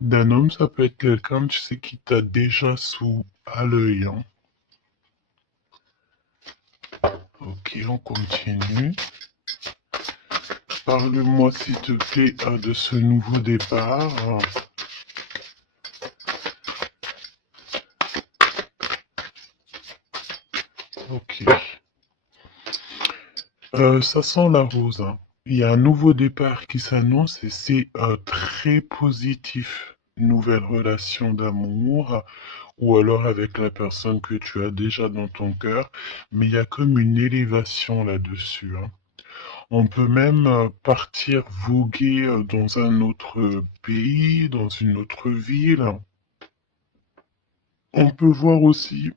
d'un homme, ça peut être quelqu'un, tu sais, qui t'a déjà à l'œil, hein. Ok, on continue. Parle-moi, s'il te plaît, de ce nouveau départ. Ok. Ça sent la rose, hein. Il y a un nouveau départ qui s'annonce et c'est très positif. Une nouvelle relation d'amour ou alors avec la personne que tu as déjà dans ton cœur. Mais il y a comme une élévation là-dessus, hein. On peut même partir voguer dans un autre pays, dans une autre ville. On peut voir aussi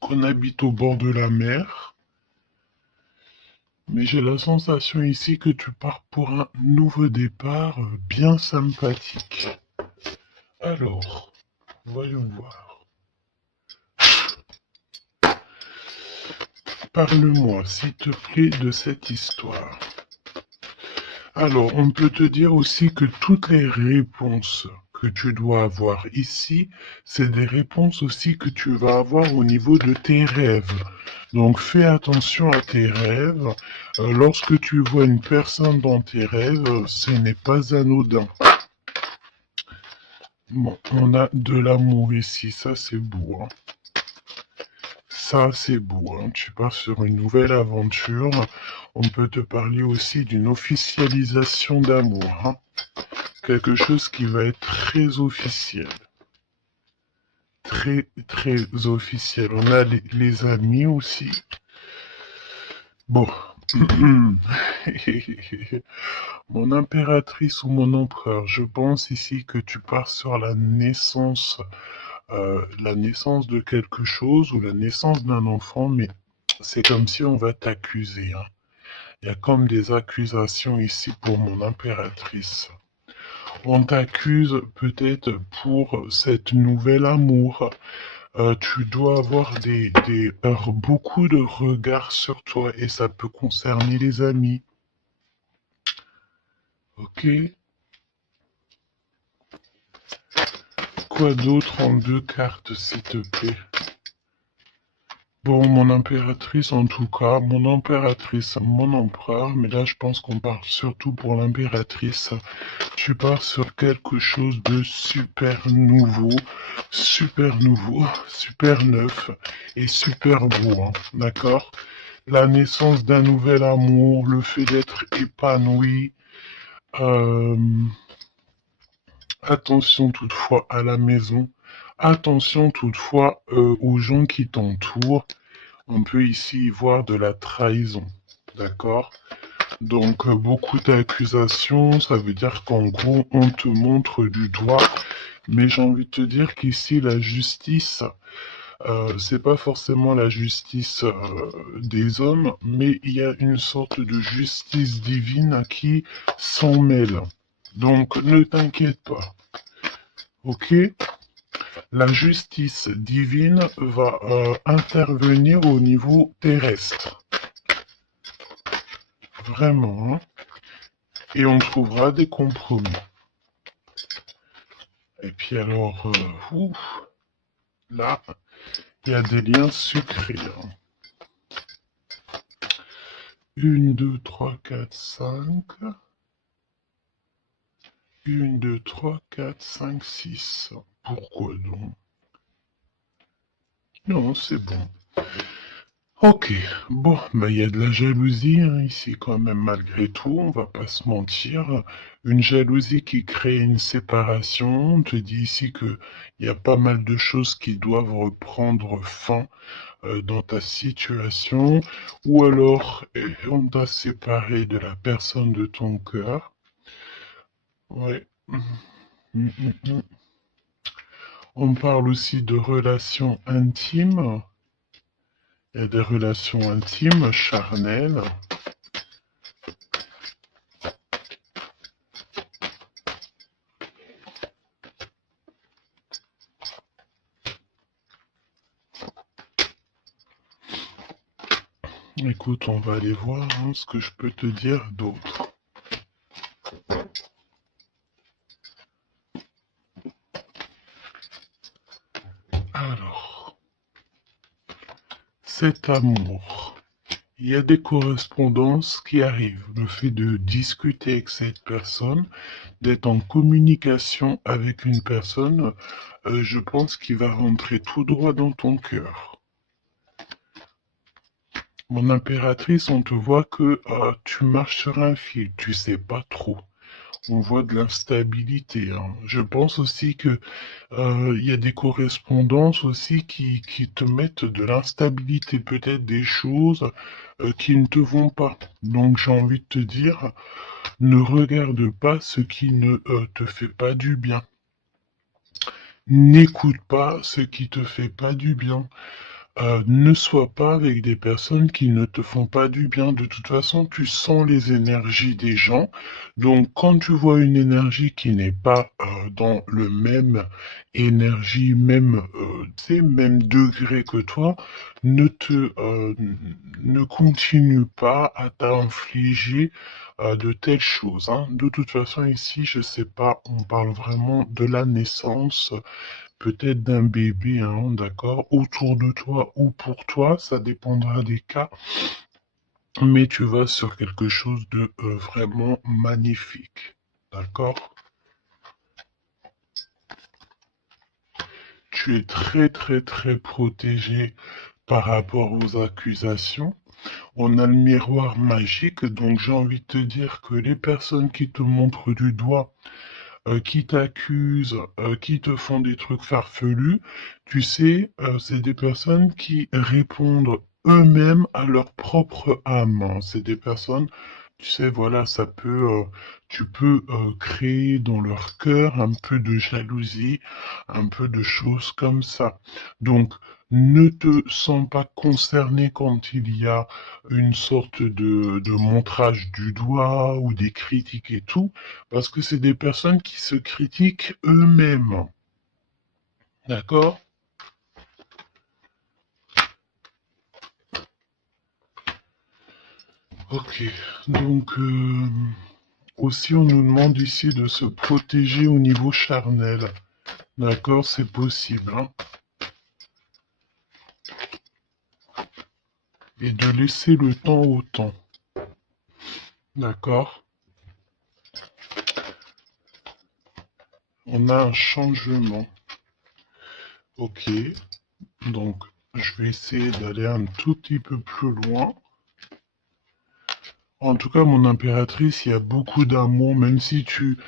qu'on habite au bord de la mer. Mais j'ai la sensation ici que tu pars pour un nouveau départ bien sympathique. Alors, voyons voir. Parle-moi, s'il te plaît, de cette histoire. Alors, on peut te dire aussi que toutes les réponses que tu dois avoir ici, c'est des réponses aussi que tu vas avoir au niveau de tes rêves. Donc, fais attention à tes rêves. Lorsque tu vois une personne dans tes rêves, ce n'est pas anodin. Bon, on a de l'amour ici, ça c'est beau, hein. Ça c'est beau, hein. Tu pars sur une nouvelle aventure. On peut te parler aussi d'une officialisation d'amour, hein. Quelque chose qui va être très officiel. Très, très officiel. On a les amis aussi. Bon. Mon impératrice ou mon empereur, je pense ici que tu pars sur la naissance de quelque chose ou la naissance d'un enfant, mais c'est comme si on va t'accuser, hein. Il y a comme des accusations ici pour mon impératrice. On t'accuse peut-être pour cette nouvel amour. Tu dois avoir beaucoup de regards sur toi et ça peut concerner les amis. Ok. Quoi d'autre en deux cartes, s'il te plaît? Bon, mon impératrice en tout cas, mon impératrice, mon empereur, mais là je pense qu'on parle surtout pour l'impératrice. Tu pars sur quelque chose de nouveau, super neuf et super beau, hein, d'accord? La naissance d'un nouvel amour, le fait d'être épanoui. euh, Attention toutefois à la maison. Attention toutefois aux gens qui t'entourent. On peut ici y voir de la trahison, d'accord? Donc beaucoup d'accusations, ça veut dire qu'en gros on te montre du doigt, mais j'ai envie de te dire qu'ici la justice, c'est pas forcément la justice des hommes, mais il y a une sorte de justice divine qui s'en mêle. Donc ne t'inquiète pas, ok? La justice divine va intervenir au niveau terrestre, vraiment, hein, et on trouvera des compromis. Et puis alors, là, il y a des liens sucrés, hein. 1, 2, 3, 4, 5. 1, 2, 3, 4, 5, 6. Pourquoi donc? Non, c'est bon. Ok, bon, bah il y a de la jalousie hein, ici quand même malgré tout, on va pas se mentir. Une jalousie qui crée une séparation. On te dit ici que il y a pas mal de choses qui doivent reprendre fin dans ta situation, ou alors on t'a séparé de la personne de ton cœur. Ouais. On parle aussi de relations intimes. Il y a des relations intimes, charnelles. Écoute, on va aller voir hein, ce que je peux te dire d'autre. Alors, cet amour. Il y a des correspondances qui arrivent. Le fait de discuter avec cette personne, d'être en communication avec une personne, je pense qu'il va rentrer tout droit dans ton cœur. Mon impératrice, on te voit que tu marches sur un fil, tu sais pas trop. On voit de l'instabilité, hein. Je pense aussi que il y a des correspondances aussi qui te mettent de l'instabilité, peut-être des choses qui ne te vont pas. Donc j'ai envie de te dire, ne regarde pas ce qui ne te fait pas du bien. N'écoute pas ce qui te fait pas du bien. Ne sois pas avec des personnes qui ne te font pas du bien. De toute façon, tu sens les énergies des gens. Donc, quand tu vois une énergie qui n'est pas dans le même énergie, même, tu sais, même degré que toi, ne continue pas à t'infliger de telles choses, hein. De toute façon, ici, je sais pas, on parle vraiment de la naissance peut-être d'un bébé, hein, d'accord, autour de toi ou pour toi, ça dépendra des cas, mais tu vas sur quelque chose de vraiment magnifique, d'accord? Tu es très très très protégé par rapport aux accusations. On a le miroir magique, donc j'ai envie de te dire que les personnes qui te montrent du doigt, qui t'accusent, qui te font des trucs farfelus, tu sais, c'est des personnes qui répondent eux-mêmes à leur propre âme, hein. C'est des personnes, tu sais, voilà, tu peux créer dans leur cœur un peu de jalousie, un peu de choses comme ça. Donc, ne te sens pas concerné quand il y a une sorte de montrage du doigt ou des critiques et tout. Parce que c'est des personnes qui se critiquent eux-mêmes. D'accord? Ok. Donc, aussi, on nous demande ici de se protéger au niveau charnel. D'accord? C'est possible, hein. Et de laisser le temps au temps. D'accord? On a un changement. Ok. Donc, je vais essayer d'aller un tout petit peu plus loin. En tout cas, mon impératrice, il y a beaucoup d'amour, même si tu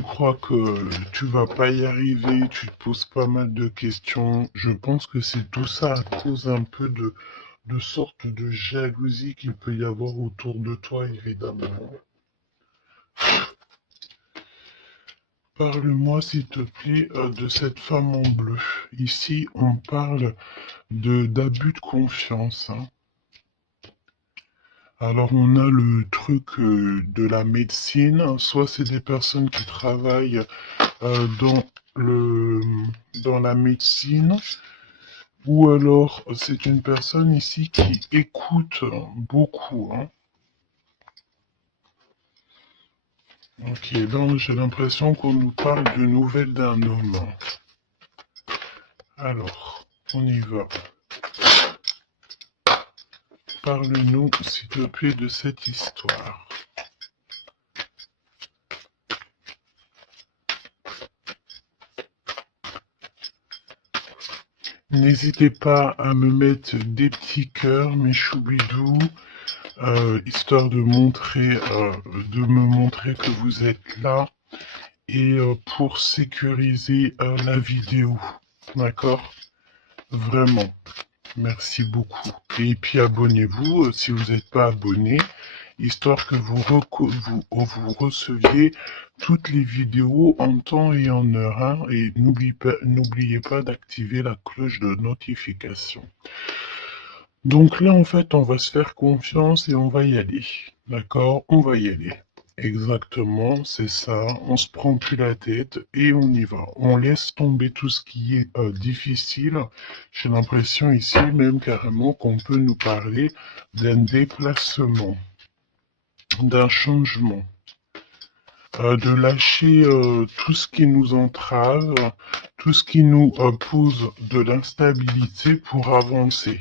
crois que tu vas pas y arriver, tu te poses pas mal de questions. Je pense que c'est tout ça à cause un peu de sorte de jalousie qu'il peut y avoir autour de toi, évidemment. Parle-moi, s'il te plaît, de cette femme en bleu. Ici, on parle d'abus de confiance, hein. Alors on a le truc de la médecine, soit c'est des personnes qui travaillent dans le dans la médecine, ou alors c'est une personne ici qui écoute beaucoup, hein. Ok, donc j'ai l'impression qu'on nous parle de nouvelles d'un homme. Alors, on y va. Parle-nous, s'il te plaît, de cette histoire. N'hésitez pas à me mettre des petits cœurs, mes choubidous, histoire de me montrer que vous êtes là et pour sécuriser la vidéo. D'accord? Vraiment. Merci beaucoup. Et puis abonnez-vous si vous n'êtes pas abonné, histoire que vous receviez toutes les vidéos en temps et en heure, hein. Et n'oubliez pas d'activer la cloche de notification. Donc là, en fait, on va se faire confiance et on va y aller. D'accord? On va y aller. Exactement, c'est ça. On se prend plus la tête et on y va. On laisse tomber tout ce qui est difficile. J'ai l'impression ici même carrément qu'on peut nous parler d'un déplacement, d'un changement, de lâcher tout ce qui nous entrave tout ce qui nous pose de l'instabilité pour avancer.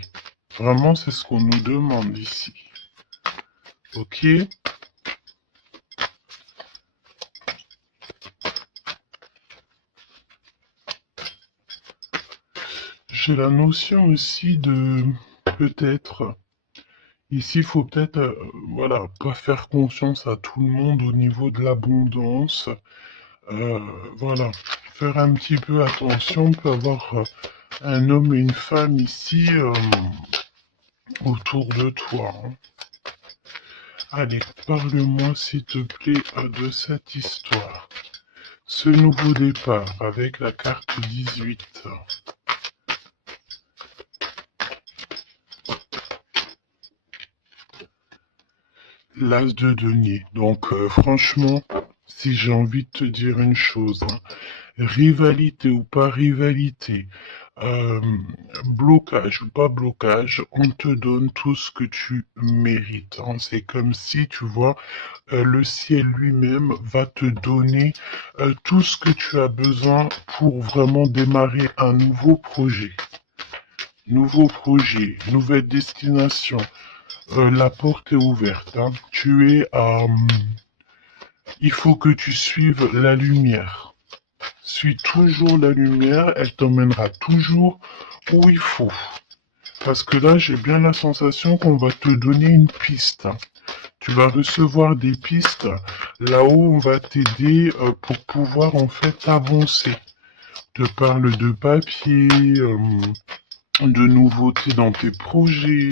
Vraiment, c'est ce qu'on nous demande ici. Ok? J'ai la notion aussi de peut-être, ici il faut peut-être, voilà, pas faire confiance à tout le monde au niveau de l'abondance. Euh, voilà, faire un petit peu attention, on peut avoir un homme et une femme ici autour de toi. Hein. Allez, parle-moi s'il te plaît de cette histoire. Ce nouveau départ avec la carte 18. L'as de denier. Donc franchement, si j'ai envie de te dire une chose, hein, rivalité ou pas rivalité, euh, blocage ou pas blocage, on te donne tout ce que tu mérites. Hein. C'est comme si, tu vois, le ciel lui-même va te donner tout ce que tu as besoin pour vraiment démarrer un nouveau projet. Nouveau projet, nouvelle destination. La porte est ouverte. Hein. Tu es à... il faut que tu suives la lumière. Suis toujours la lumière, elle t'emmènera toujours où il faut. Parce que là, j'ai bien la sensation qu'on va te donner une piste. Tu vas recevoir des pistes là-haut, on va t'aider pour pouvoir en fait avancer. Je te parle de papier, de nouveautés dans tes projets,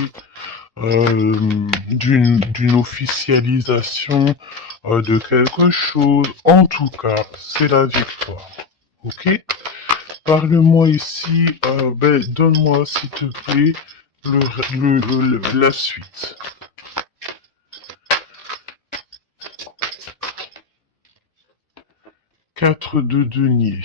d'une officialisation de quelque chose. En tout cas, c'est la victoire. Ok? Parle-moi ici, donne-moi s'il te plaît la suite. 4 de denier.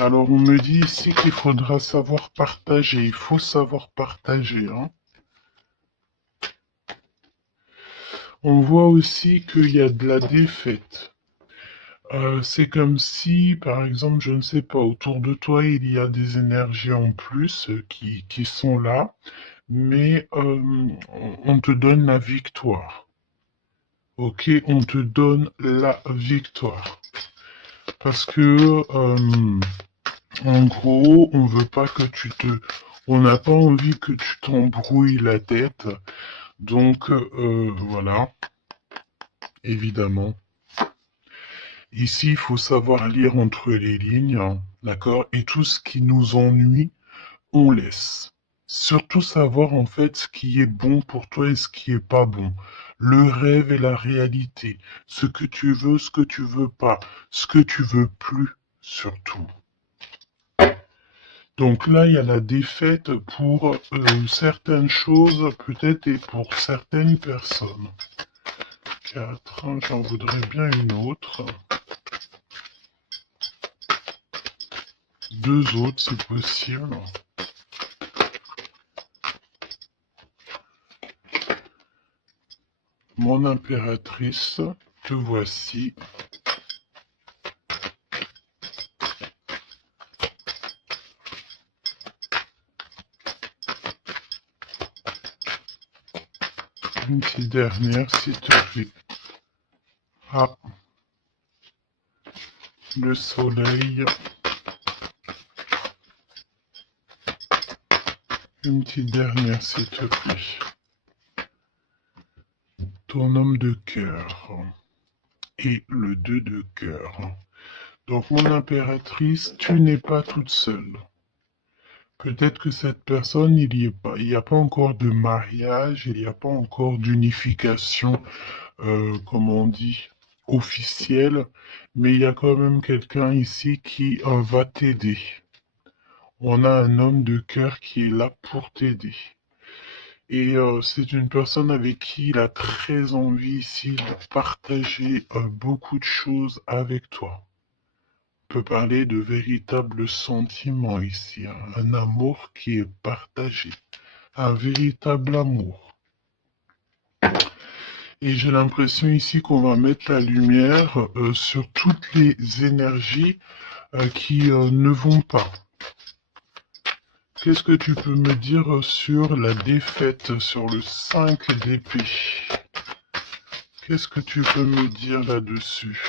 Alors on me dit ici qu'il faudra savoir partager, il faut savoir partager. Hein. On voit aussi qu'il y a de la défaite. C'est comme si, par exemple, je ne sais pas, autour de toi, il y a des énergies en plus qui sont là, mais on te donne la victoire. Ok, on te donne la victoire. Parce que, en gros, on veut pas que tu te... On n'a pas envie que tu t'embrouilles la tête. Donc, voilà, évidemment. Ici, il faut savoir lire entre les lignes, hein, d'accord? Et tout ce qui nous ennuie, on laisse. Surtout savoir en fait ce qui est bon pour toi et ce qui est pas bon. Le rêve et la réalité. Ce que tu veux, ce que tu veux pas. Ce que tu veux plus, surtout. Donc là, il y a la défaite pour certaines choses, peut-être, et pour certaines personnes. 4, j'en voudrais bien une autre. 2 autres, si possible. Mon impératrice, te voici. Une petite dernière, s'il te plaît. Ah, le soleil. Une petite dernière, s'il te plaît. Ton homme de cœur. Et le 2 de cœur. Donc, mon impératrice, tu n'es pas toute seule. Peut-être que cette personne, il n'y a pas encore de mariage, il n'y a pas encore d'unification, comme on dit, officielle, mais il y a quand même quelqu'un ici qui va t'aider. On a un homme de cœur qui est là pour t'aider. Et c'est une personne avec qui il a très envie ici de partager beaucoup de choses avec toi. On peut parler de véritables sentiments ici, hein. Un amour qui est partagé, un véritable amour. Et j'ai l'impression ici qu'on va mettre la lumière sur toutes les énergies qui ne vont pas. Qu'est-ce que tu peux me dire sur la défaite, sur le 5 d'épée? Qu'est-ce que tu peux me dire là-dessus?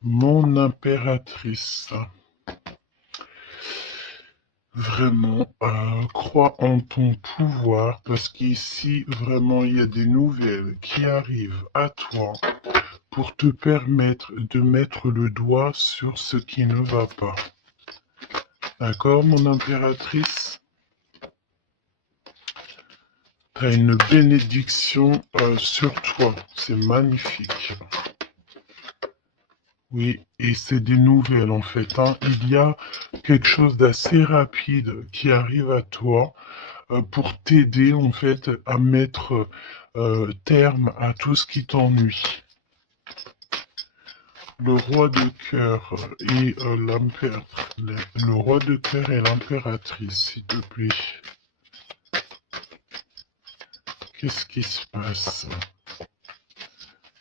Mon impératrice. Vraiment, crois en ton pouvoir, parce qu'ici, vraiment, il y a des nouvelles qui arrivent à toi pour te permettre de mettre le doigt sur ce qui ne va pas. D'accord, mon impératrice? Tu as une bénédiction sur toi. C'est magnifique. Oui, et c'est des nouvelles en fait, hein. Il y a quelque chose d'assez rapide qui arrive à toi pour t'aider en fait à mettre terme à tout ce qui t'ennuie. Le roi de cœur et le roi de cœur et l'impératrice, s'il te plaît. Qu'est-ce qui se passe?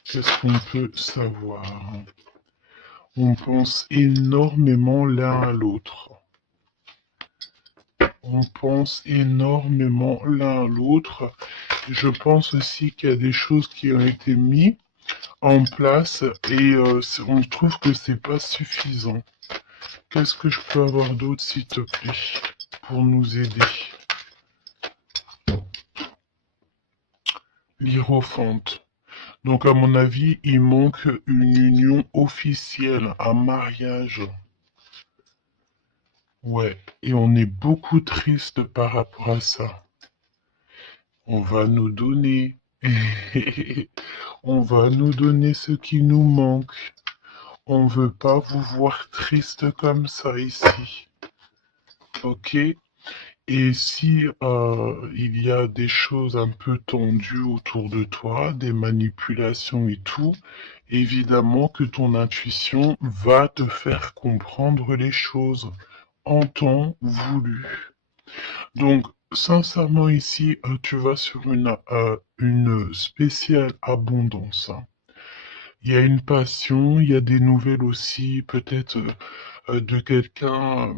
Qu'est-ce qu'on peut savoir? On pense énormément l'un à l'autre. On pense énormément l'un à l'autre. Je pense aussi qu'il y a des choses qui ont été mises en place et on trouve que c'est pas suffisant. Qu'est-ce que je peux avoir d'autre, s'il te plaît, pour nous aider? L'Hiérophante. Donc, à mon avis, il manque une union officielle, un mariage. Ouais, et on est beaucoup triste par rapport à ça. On va nous donner. On va nous donner ce qui nous manque. On veut pas vous voir triste comme ça ici. Ok? Et si il y a des choses un peu tendues autour de toi, des manipulations et tout, évidemment que ton intuition va te faire comprendre les choses en temps voulu. Donc, sincèrement, ici, tu vas sur une spéciale abondance, hein. Il y a une passion, il y a des nouvelles aussi, peut-être de quelqu'un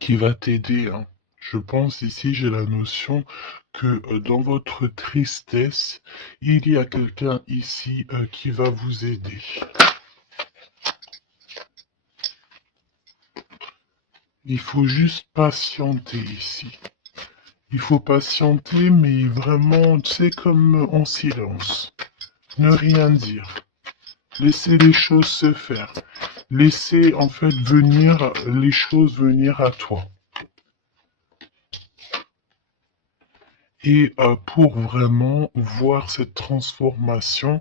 qui va t'aider, hein. Je pense ici, j'ai la notion que dans votre tristesse, il y a quelqu'un ici qui va vous aider. Il faut juste patienter ici. Il faut patienter, mais vraiment, tu sais, comme en silence. Ne rien dire. Laisser les choses se faire. Laisser, en fait, venir, les choses venir à toi. Et pour vraiment voir cette transformation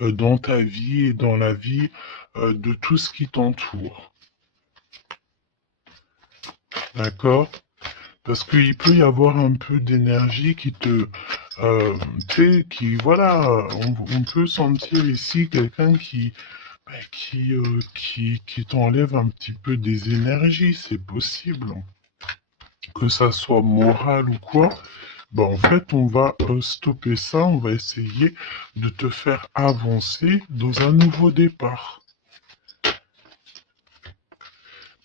dans ta vie et dans la vie de tout ce qui t'entoure. D'accord? Parce qu'il peut y avoir un peu d'énergie qui te fait, qui, voilà, on peut sentir ici quelqu'un qui t'enlève un petit peu des énergies, c'est possible. Que ça soit moral ou quoi, bah en fait, on va stopper ça, on va essayer de te faire avancer dans un nouveau départ.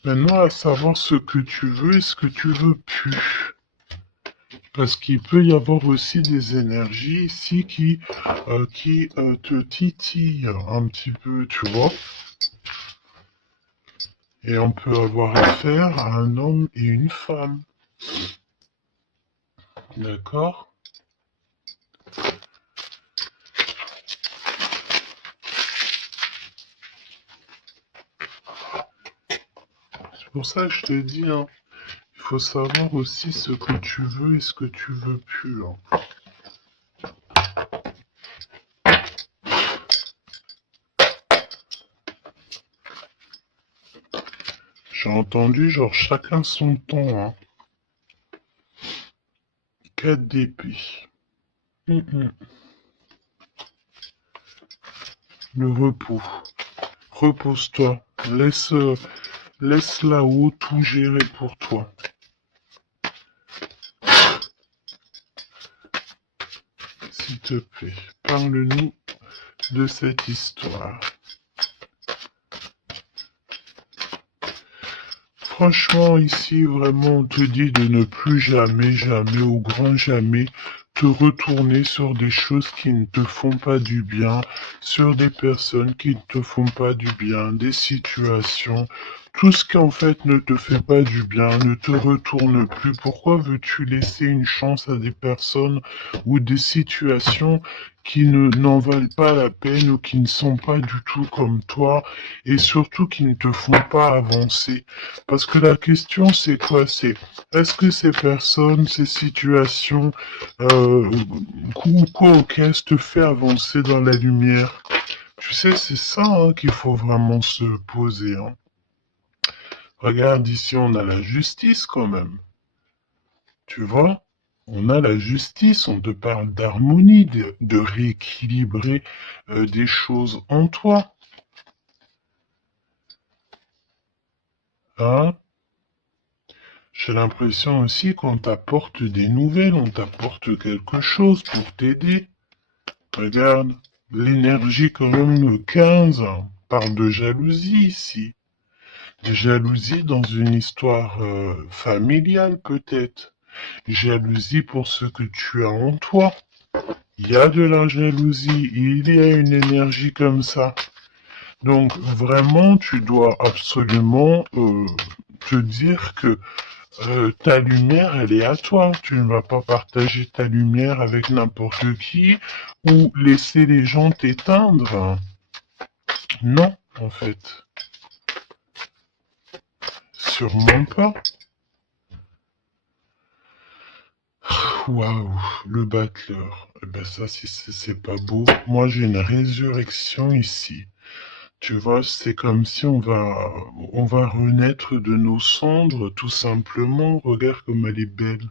Maintenant, à savoir ce que tu veux et ce que tu veux plus. Parce qu'il peut y avoir aussi des énergies ici qui te titillent un petit peu, tu vois. Et on peut avoir affaire à un homme et une femme. D'accord? C'est pour ça que je te dis, hein, il faut savoir aussi ce que tu veux et ce que tu veux plus, hein. J'ai entendu genre chacun son temps, hein. 4 d'épée. Le repos. Repose-toi. Laisse là-haut tout gérer pour toi. s'il te plaît. Parle-nous de cette histoire. Franchement, ici, vraiment, on te dit de ne plus jamais, jamais, au grand jamais, te retourner sur des choses qui ne te font pas du bien, sur des personnes qui ne te font pas du bien, des situations. Tout ce qui en fait ne te fait pas du bien, ne te retourne plus. Pourquoi veux-tu laisser une chance à des personnes ou des situations qui n'en valent pas la peine ou qui ne sont pas du tout comme toi et surtout qui ne te font pas avancer? Parce que la question, c'est quoi? C'est est-ce que ces personnes, ces situations, qu'est-ce te fait avancer dans la lumière? Tu sais, c'est ça hein, qu'il faut vraiment se poser. Hein. Regarde, ici, on a la justice quand même. Tu vois? On a la justice, on te parle d'harmonie, de rééquilibrer des choses en toi. Hein? J'ai l'impression aussi qu'on t'apporte des nouvelles, on t'apporte quelque chose pour t'aider. Regarde, l'énergie quand même le 15 parle de jalousie ici. Jalousie dans une histoire familiale peut-être. Jalousie pour ce que tu as en toi. Il y a de la jalousie, il y a une énergie comme ça. Donc vraiment, tu dois absolument te dire que ta lumière, elle est à toi. Tu ne vas pas partager ta lumière avec n'importe qui ou laisser les gens t'éteindre. Non, en fait. Sûrement pas. Waouh, le battleur. Eh ben ça, c'est pas beau. Moi, j'ai une résurrection ici. Tu vois, c'est comme si on va renaître de nos cendres, tout simplement. Regarde comme elle est belle.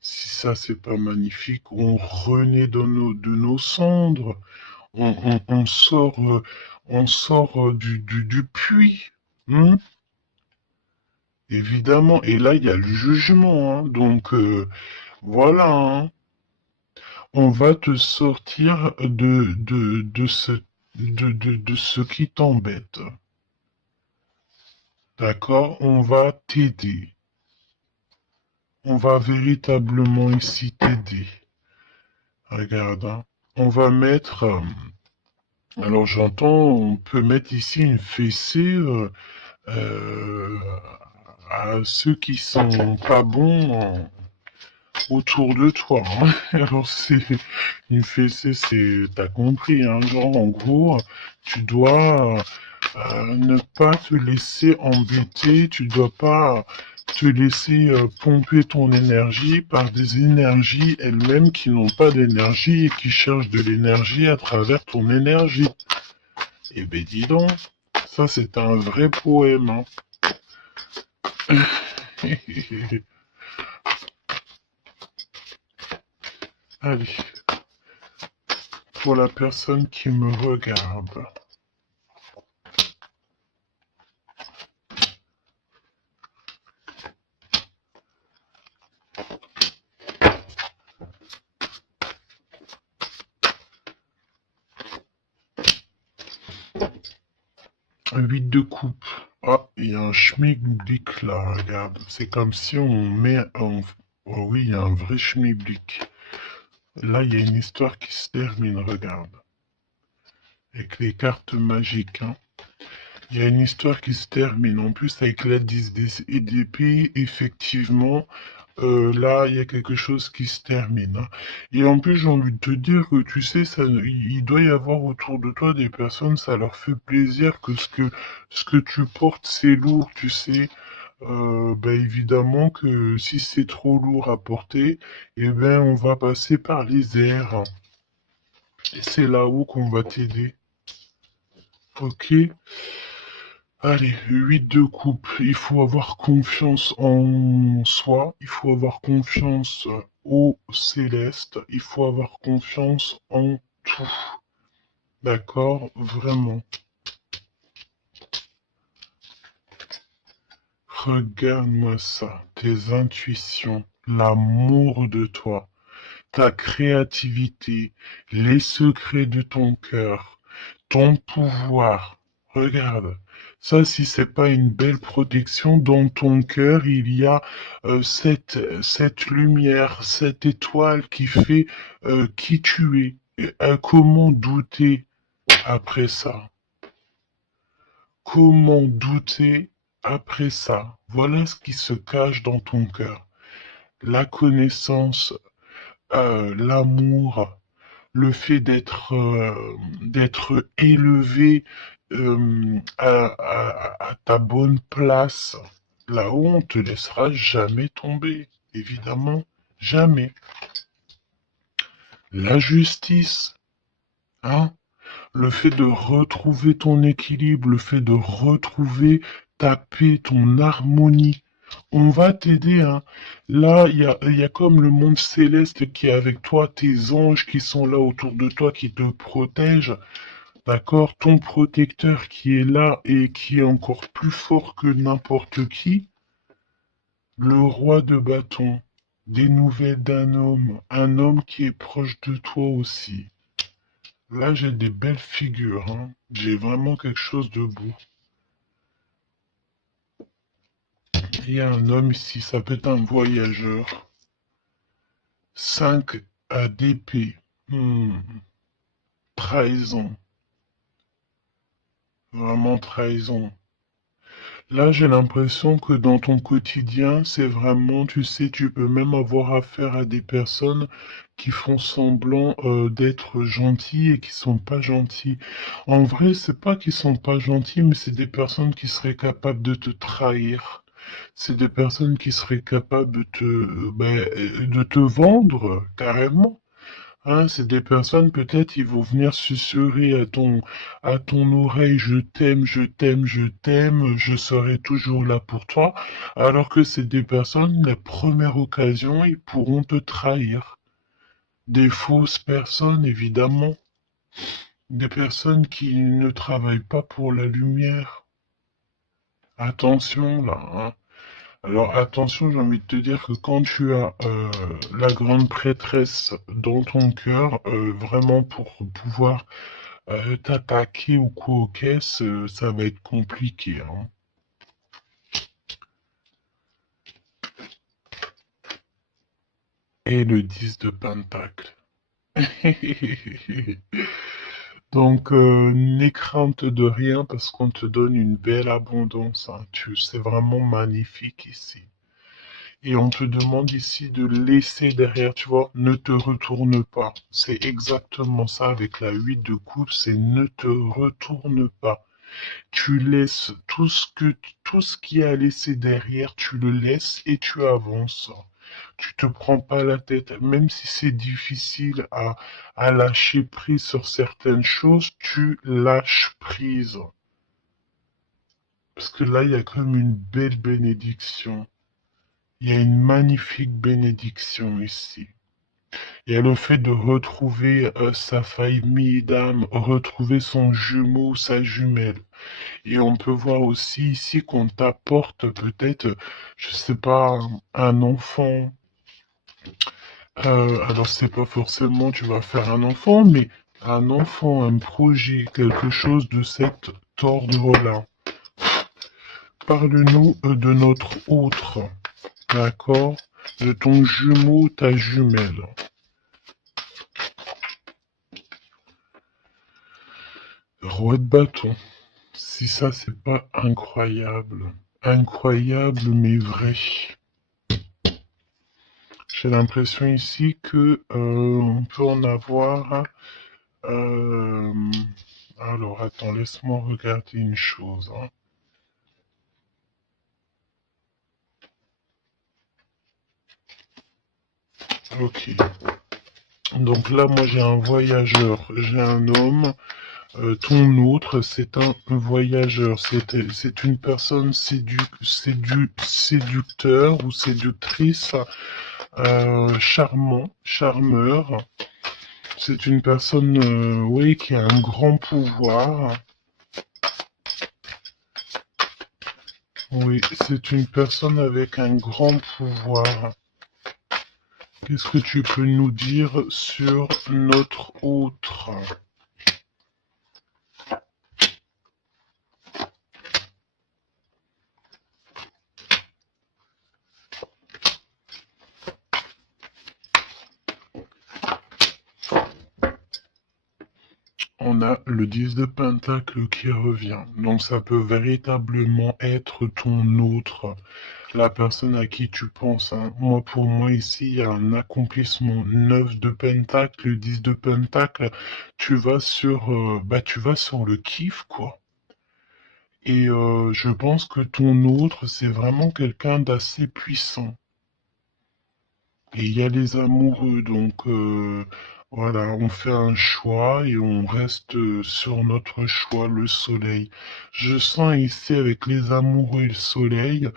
Si ça, c'est pas magnifique, on renaît de nos cendres. On sort du puits. Hein. Évidemment. Et là, il y a le jugement. Hein. Donc, voilà. Hein. On va te sortir de ce qui t'embête. D'accord? On va t'aider. On va véritablement ici t'aider. Regarde, hein. On va mettre... alors j'entends, on peut mettre ici une fessée euh, à ceux qui sont pas bons autour de toi. Hein. Alors c'est une fessée, c'est... T'as compris, hein? Genre en gros, tu dois ne pas te laisser embêter, tu dois pas te laisser pomper ton énergie par des énergies elles-mêmes qui n'ont pas d'énergie et qui cherchent de l'énergie à travers ton énergie. Eh ben dis donc, ça c'est un vrai poème. Hein. Allez, pour la personne qui me regarde. 8 de coupe. Ah, il y a un schmilblick là, regarde. C'est comme si on met un... Oh oui, il y a un vrai schmilblick. Là, il y a une histoire qui se termine, regarde. Avec les cartes magiques, hein. Il y a une histoire qui se termine. En plus, avec la 10 d'épée, effectivement, là, il y a quelque chose qui se termine. Hein. Et en plus, j'ai envie de te dire que, tu sais, il doit y avoir autour de toi des personnes, ça leur fait plaisir que ce que tu portes, c'est lourd, tu sais. Ben évidemment que si c'est trop lourd à porter, eh ben, on va passer par les airs. Et c'est là-haut qu'on va t'aider. Ok? Allez, 8 de coupe. Il faut avoir confiance en soi. Il faut avoir confiance au céleste. Il faut avoir confiance en tout. D'accord? Vraiment. Regarde-moi ça. Tes intuitions. L'amour de toi. ta créativité, les secrets de ton cœur, ton pouvoir. Regarde, ça, si c'est pas une belle protection, dans ton cœur, il y a cette lumière, cette étoile qui fait qui tu es. Et, comment douter après ça? Comment douter après ça? Voilà ce qui se cache dans ton cœur. La connaissance, l'amour, le fait d'être élevé à ta bonne place, là-haut, on te laissera jamais tomber, évidemment, jamais. La justice, hein, le fait de retrouver ton équilibre, le fait de retrouver ta paix, ton harmonie. On va t'aider, hein. Là, il y a comme le monde céleste qui est avec toi, tes anges qui sont là autour de toi, qui te protègent. D'accord? Ton protecteur qui est là et qui est encore plus fort que n'importe qui. Le roi de bâton. Des nouvelles d'un homme. Un homme qui est proche de toi aussi. Là, j'ai des belles figures, hein. J'ai vraiment quelque chose de beau. Il y a un homme ici, ça peut être un voyageur. 5 à d'épée. Trahison. Vraiment trahison. Là, j'ai l'impression que dans ton quotidien, c'est vraiment, tu sais, tu peux même avoir affaire à des personnes qui font semblant d'être gentils et qui sont pas gentils. En vrai, c'est pas qu'ils sont pas gentils, mais c'est des personnes qui seraient capables de te trahir. C'est des personnes qui seraient capables de te vendre carrément. Hein, c'est des personnes, peut-être, ils vont venir susurrer à ton oreille, je t'aime, je t'aime, je t'aime, je serai toujours là pour toi, alors que c'est des personnes, la première occasion, ils pourront te trahir. Des fausses personnes, évidemment. Des personnes qui ne travaillent pas pour la lumière. Attention, là, hein. Alors attention, j'ai envie de te dire que quand tu as la grande prêtresse dans ton cœur, vraiment pour pouvoir t'attaquer ou quoi aux caisses, ça va être compliqué, hein. Et le 10 de Pentacle. Donc, n'aie crainte de rien parce qu'on te donne une belle abondance, hein. C'est vraiment magnifique ici. Et on te demande ici de laisser derrière, tu vois, ne te retourne pas. C'est exactement ça avec la 8 de coupe, c'est ne te retourne pas. Tu laisses tout ce qui est à laisser derrière, tu le laisses et tu avances. Tu te prends pas la tête, même si c'est difficile à lâcher prise sur certaines choses, tu lâches prise. Parce que là, il y a comme une belle bénédiction. Il y a une magnifique bénédiction ici. Il y a le fait de retrouver sa famille d'âme, retrouver son jumeau, sa jumelle. Et on peut voir aussi ici qu'on t'apporte peut-être, je sais pas, un enfant. Alors c'est pas forcément tu vas faire un enfant, mais un enfant, un projet, quelque chose de cet ordre-là. Parle-nous de notre autre, d'accord? De ton jumeau, ta jumelle. Roi de bâton. Si ça, c'est pas incroyable. Incroyable, mais vrai. J'ai l'impression ici que on peut en avoir. euh, alors, attends, laisse-moi regarder une chose, hein. Ok. Donc là, moi, j'ai un voyageur, j'ai un homme. Ton autre, c'est un voyageur. C'est une personne séducteur ou séductrice, charmant, charmeur. C'est une personne, oui, qui a un grand pouvoir. Oui, c'est une personne avec un grand pouvoir. qu'est-ce que tu peux nous dire sur notre autre? On a le 10 de Pentacle qui revient. Donc ça peut véritablement être ton autre, la personne à qui tu penses. Hein. Moi, pour moi, ici, il y a un accomplissement. 9 de Pentacle, 10 de Pentacle. Tu vas sur le kiff, quoi. Et je pense que ton autre, c'est vraiment quelqu'un d'assez puissant. Et il y a les amoureux, donc voilà, on fait un choix et on reste sur notre choix, le soleil. Je sens ici avec les amoureux et le soleil,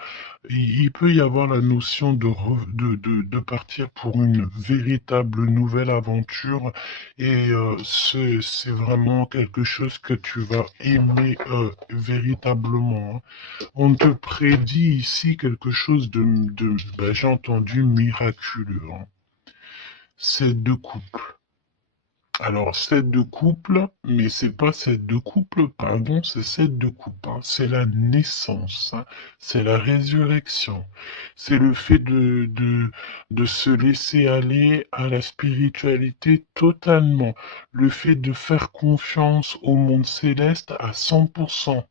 il peut y avoir la notion de partir pour une véritable nouvelle aventure et c'est vraiment quelque chose que tu vas aimer véritablement. Hein. On te prédit ici quelque chose j'ai entendu miraculeux. Hein. C'est de couple. Alors, c'est de couple, mais c'est pas cette de couple, pardon, c'est cette de couple. Hein. C'est la naissance, hein. C'est la résurrection. C'est le fait de se laisser aller à la spiritualité totalement. Le fait de faire confiance au monde céleste à 100%.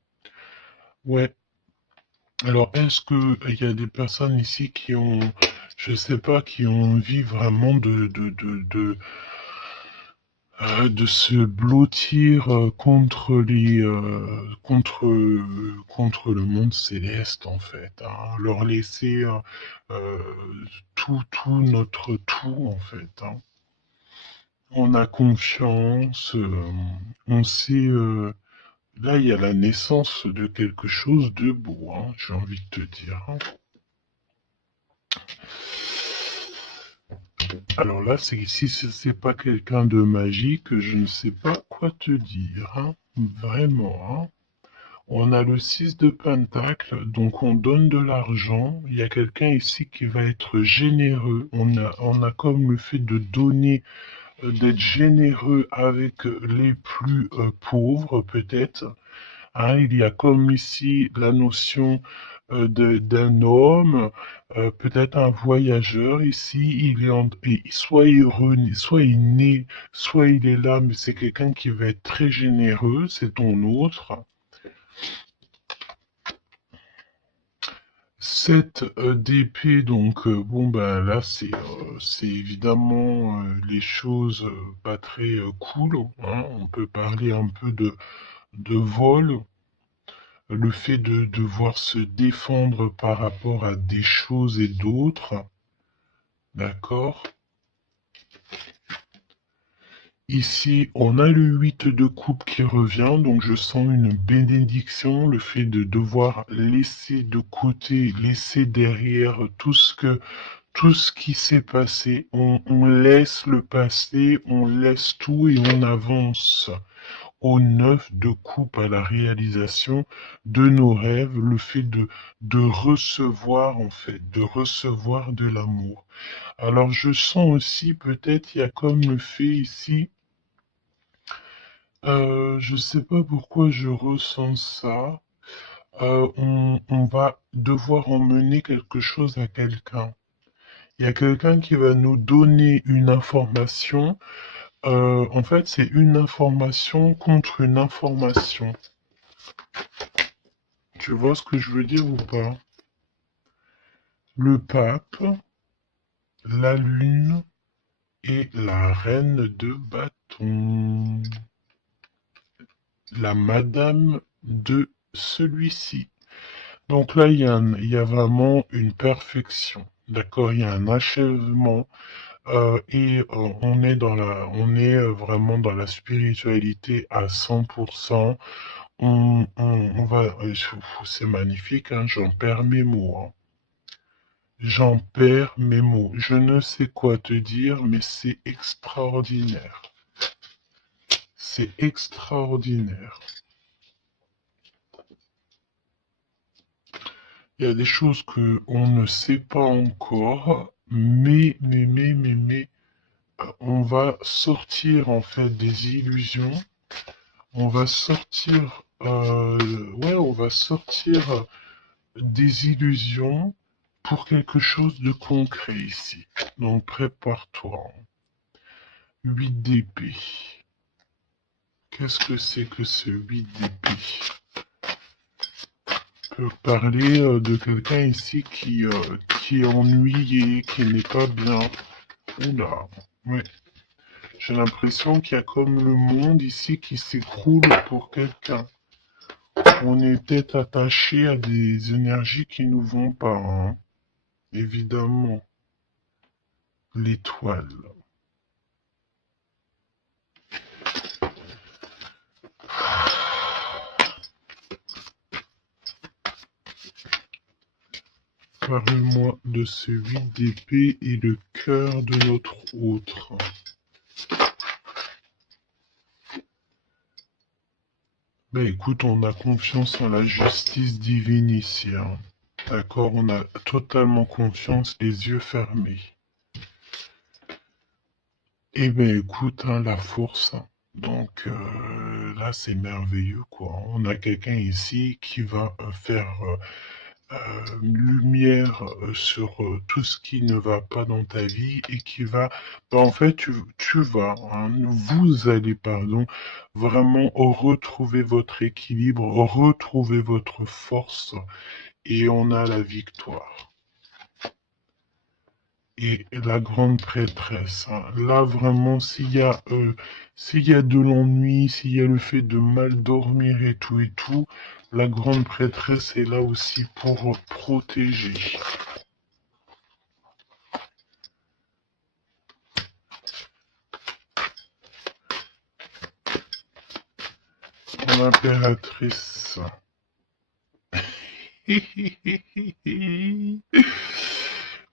Ouais. Alors, est-ce que il y a des personnes ici qui ont, je sais pas, qui ont envie vraiment de se blottir contre le monde céleste, en fait, hein, leur laisser euh, tout notre tout, en fait, hein. On a confiance, on sait, là, il y a la naissance de quelque chose de beau, hein, j'ai envie de te dire. Hein. Alors là, si c'est pas quelqu'un de magique, je ne sais pas quoi te dire, hein. Vraiment, hein. On a le 6 de Pentacle, donc on donne de l'argent. Il y a quelqu'un ici qui va être généreux. On a comme le fait de donner, d'être généreux avec les plus pauvres, peut-être. Hein, il y a comme ici la notion d'un homme, peut-être un voyageur ici, soit heureux, soit il est né, soit il est là, mais c'est quelqu'un qui va être très généreux, c'est ton autre. 7 d'épée, donc bon ben là c'est évidemment les choses pas très cool. Hein. On peut parler un peu de vol. Le fait de devoir se défendre par rapport à des choses et d'autres, d'accord? Ici, on a le 8 de coupe qui revient, donc je sens une bénédiction, le fait de devoir laisser de côté, laisser derrière tout ce qui s'est passé. On laisse le passé, on laisse tout et on avance au 9 de coupe à la réalisation de nos rêves, le fait de recevoir en fait, de recevoir de l'amour. Alors je sens aussi peut-être il y a comme le fait ici, je sais pas pourquoi je ressens ça. On va devoir emmener quelque chose à quelqu'un. Il y a quelqu'un qui va nous donner une information. En fait, c'est une information contre une information. Tu vois ce que je veux dire ou pas? Le pape, la lune et la reine de bâton. La madame de celui-ci. Donc là, il y a vraiment une perfection. D'accord, il y a un achèvement et on est vraiment dans la spiritualité à 100%. On va, c'est magnifique, hein, j'en perds mes mots. Hein. J'en perds mes mots. Je ne sais quoi te dire, mais c'est extraordinaire. C'est extraordinaire. Il y a des choses que on ne sait pas encore, mais, on va sortir en fait des illusions. On va sortir, ouais, on va sortir des illusions pour quelque chose de concret ici. Donc prépare-toi. 8 d'épée. Qu'est-ce que c'est que ce 8 d'épée? Peut parler de quelqu'un ici qui est ennuyé, qui n'est pas bien. Oula, ouais. J'ai l'impression qu'il y a comme le monde ici qui s'écroule pour quelqu'un. On est peut-être attaché à des énergies qui nous vont pas, hein. Évidemment. L'étoile. Parle-moi de ce 8 d'épée et le cœur de notre autre. Ben écoute, on a confiance en la justice divine ici, hein. D'accord, on a totalement confiance, les yeux fermés. Eh ben écoute, hein, la force. Donc là, c'est merveilleux, quoi. On a quelqu'un ici qui va faire lumière sur tout ce qui ne va pas dans ta vie et qui va, ben, en fait, tu vas, hein, vous allez, pardon, vraiment retrouver votre équilibre, retrouver votre force et on a la victoire. Et la grande prêtresse, hein. Là, vraiment, s'il y a de l'ennui, s'il y a le fait de mal dormir et tout, la grande prêtresse est là aussi pour protéger. L'impératrice.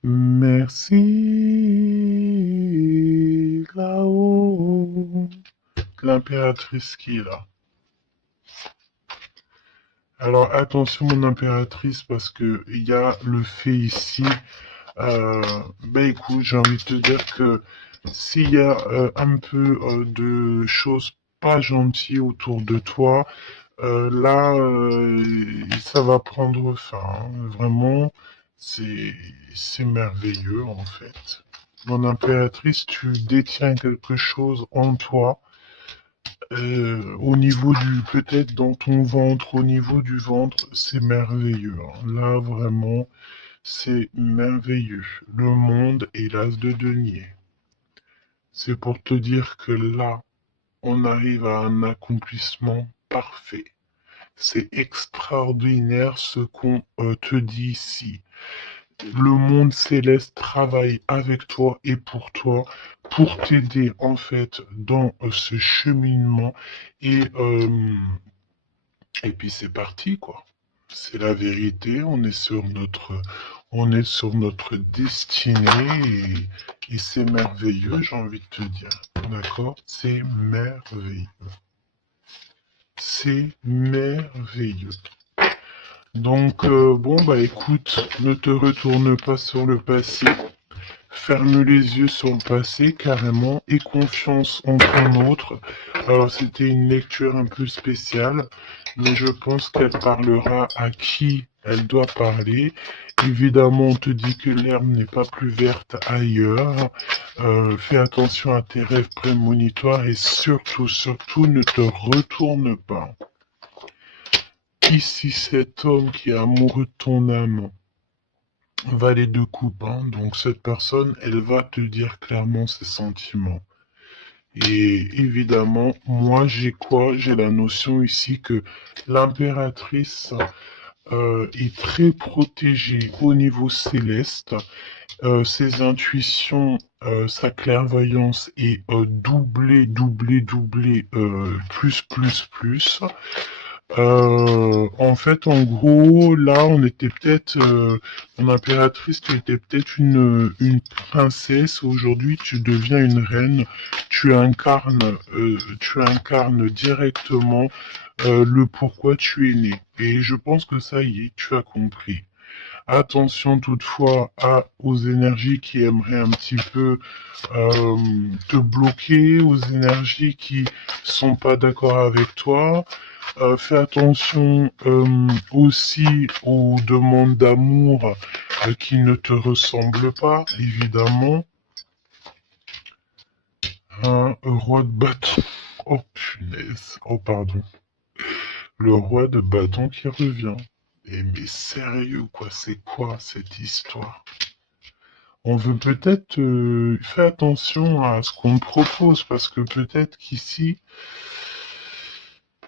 Merci là-haut. L'impératrice qui est là. Alors attention mon impératrice parce que il y a le fait ici. Ben écoute, j'ai envie de te dire que s'il y a un peu de choses pas gentilles autour de toi, là ça va prendre fin, hein. Vraiment, c'est merveilleux en fait. Mon impératrice, tu détiens quelque chose en toi. Au niveau du, peut-être dans ton ventre, au niveau du ventre, c'est merveilleux, hein. Là, vraiment, c'est merveilleux. Le monde est l'as de denier. C'est pour te dire que là, on arrive à un accomplissement parfait. C'est extraordinaire ce qu'on te dit ici. Le monde céleste travaille avec toi et pour t'aider en fait dans ce cheminement et puis c'est parti quoi. C'est la vérité, on est sur notre destinée et c'est merveilleux, j'ai envie de te dire. D'accord? C'est merveilleux. C'est merveilleux. Donc, bon, bah écoute, ne te retourne pas sur le passé. Ferme les yeux sur le passé carrément et confiance en ton autre. Alors c'était une lecture un peu spéciale, mais je pense qu'elle parlera à qui elle doit parler. Évidemment, on te dit que l'herbe n'est pas plus verte ailleurs. Fais attention à tes rêves prémonitoires et surtout, surtout, ne te retourne pas. Ici, cet homme qui est amoureux de ton âme, valet de coupe, hein. Donc cette personne, elle va te dire clairement ses sentiments. Et évidemment, moi j'ai quoi? J'ai la notion ici que l'impératrice est très protégée au niveau céleste. Ses intuitions, sa clairvoyance est doublée, plus. En fait, en gros, là, on était peut-être, mon impératrice, tu étais peut-être une princesse. Aujourd'hui, tu deviens une reine. Tu incarnes directement le pourquoi tu es né. Et je pense que ça y est, tu as compris. Attention toutefois aux énergies qui aimeraient un petit peu te bloquer, aux énergies qui sont pas d'accord avec toi. Fais attention aussi aux demandes d'amour qui ne te ressemblent pas, évidemment. Un roi de bâton. Oh punaise. Oh pardon. Le roi de bâton qui revient. Eh mais sérieux quoi, c'est quoi cette histoire? On veut peut-être faire attention à ce qu'on propose parce que peut-être qu'ici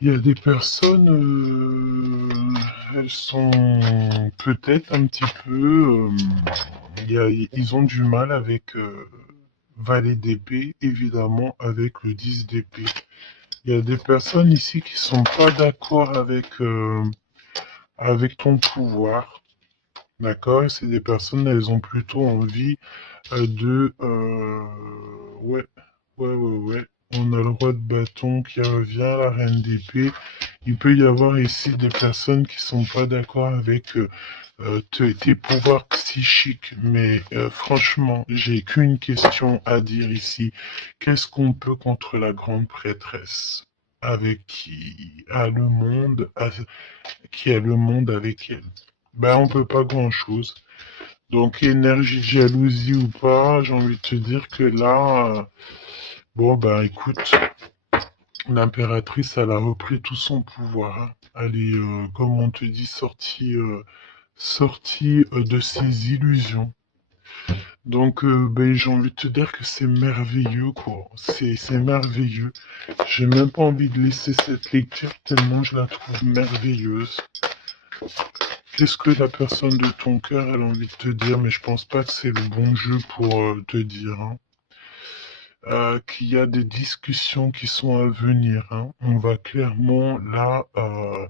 il y a des personnes, elles sont peut-être un petit peu, ils ont du mal avec valet d'épée, évidemment avec le 10 d'épée. Il y a des personnes ici qui sont pas d'accord avec ton pouvoir. D'accord? Et c'est des personnes, elles ont plutôt envie ouais, ouais. On a le roi de bâton qui revient, la reine d'épée. Il peut y avoir ici des personnes qui sont pas d'accord avec tes pouvoirs psychiques. Mais franchement, j'ai qu'une question à dire ici. Qu'est-ce qu'on peut contre la grande prêtresse? Avec qui a le monde, qui a le monde avec elle? Ben, on peut pas grand-chose. Donc, énergie de jalousie ou pas, j'ai envie de te dire que là, bon, bah écoute, l'impératrice, elle a repris tout son pouvoir, hein. Elle est, comme on te dit, sortie de ses illusions. Donc, ben, j'ai envie de te dire que c'est merveilleux, quoi. C'est merveilleux. J'ai même pas envie de laisser cette lecture tellement je la trouve merveilleuse. Qu'est-ce que la personne de ton cœur elle a envie de te dire, mais je pense pas que c'est le bon jeu pour te dire, hein. Qu'il y a des discussions qui sont à venir, hein. On va clairement là euh,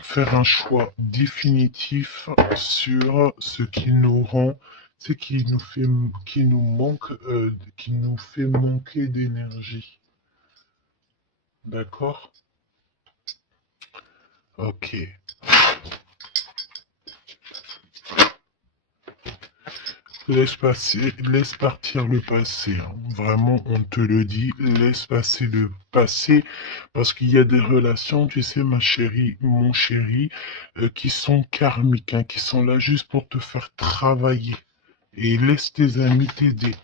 faire un choix définitif sur ce qui nous rend, ce qui nous fait, qui nous manque, qui nous fait manquer d'énergie. D'accord? Ok. Laisse partir le passé, hein. Vraiment, on te le dit, laisse passer le passé, parce qu'il y a des relations, tu sais, ma chérie, mon chéri, qui sont karmiques, hein, qui sont là juste pour te faire travailler. Et laisse tes amis t'aider.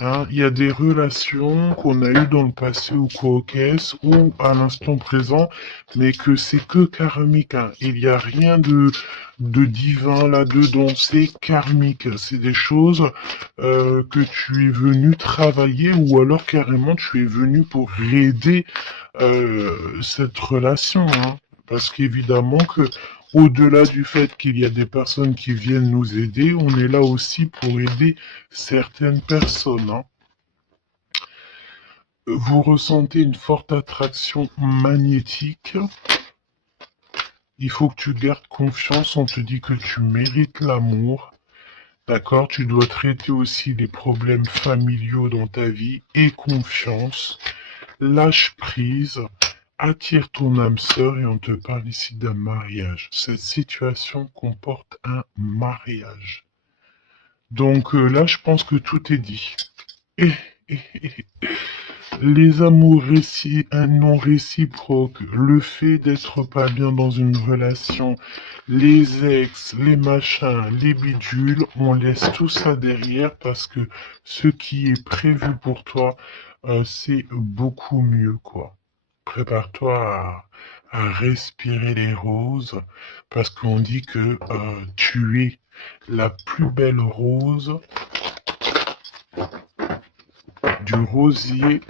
Hein, il y a des relations qu'on a eues dans le passé ou coquesses ou à l'instant présent, mais que c'est que karmique, hein. Il n'y a rien de divin là-dedans, c'est karmique. C'est des choses que tu es venu travailler ou alors carrément tu es venu pour aider cette relation, hein. Parce qu'évidemment que au-delà du fait qu'il y a des personnes qui viennent nous aider, on est là aussi pour aider certaines personnes, hein. Vous ressentez une forte attraction magnétique. Il faut que tu gardes confiance. On te dit que tu mérites l'amour. D'accord? Tu dois traiter aussi les problèmes familiaux dans ta vie et confiance. Lâche prise. Attire ton âme sœur et on te parle ici d'un mariage. Cette situation comporte un mariage. Donc là, je pense que tout est dit. Et, les amours non réciproques, le fait d'être pas bien dans une relation, les ex, les machins, les bidules, on laisse tout ça derrière parce que ce qui est prévu pour toi, c'est beaucoup mieux, quoi. Prépare-toi à respirer les roses parce qu'on dit que tu es la plus belle rose du rosier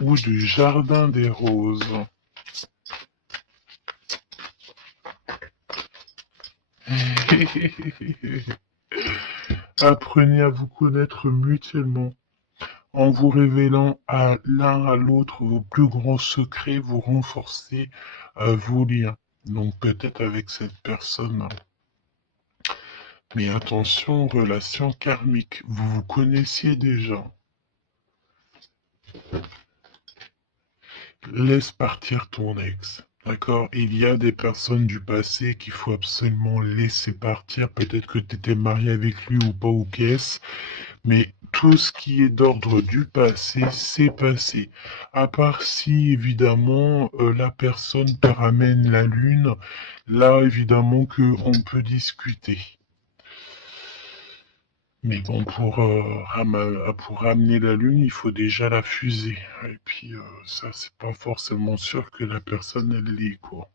ou du jardin des roses. Apprenez à vous connaître mutuellement en vous révélant à l'un à l'autre vos plus grands secrets, vous renforcez vos liens. Donc peut-être avec cette personne. Mais attention, relation karmique. Vous vous connaissiez déjà. Laisse partir ton ex. D'accord? Il y a des personnes du passé qu'il faut absolument laisser partir. Peut-être que tu étais marié avec lui ou pas, ou qu'est-ce. Mais tout ce qui est d'ordre du passé, c'est passé. À part si, évidemment, la personne te ramène la lune, là, évidemment, que on peut discuter. Mais bon, pour ramener la lune, il faut déjà la fusée. Et puis, ça, c'est pas forcément sûr que la personne, elle l'est, quoi.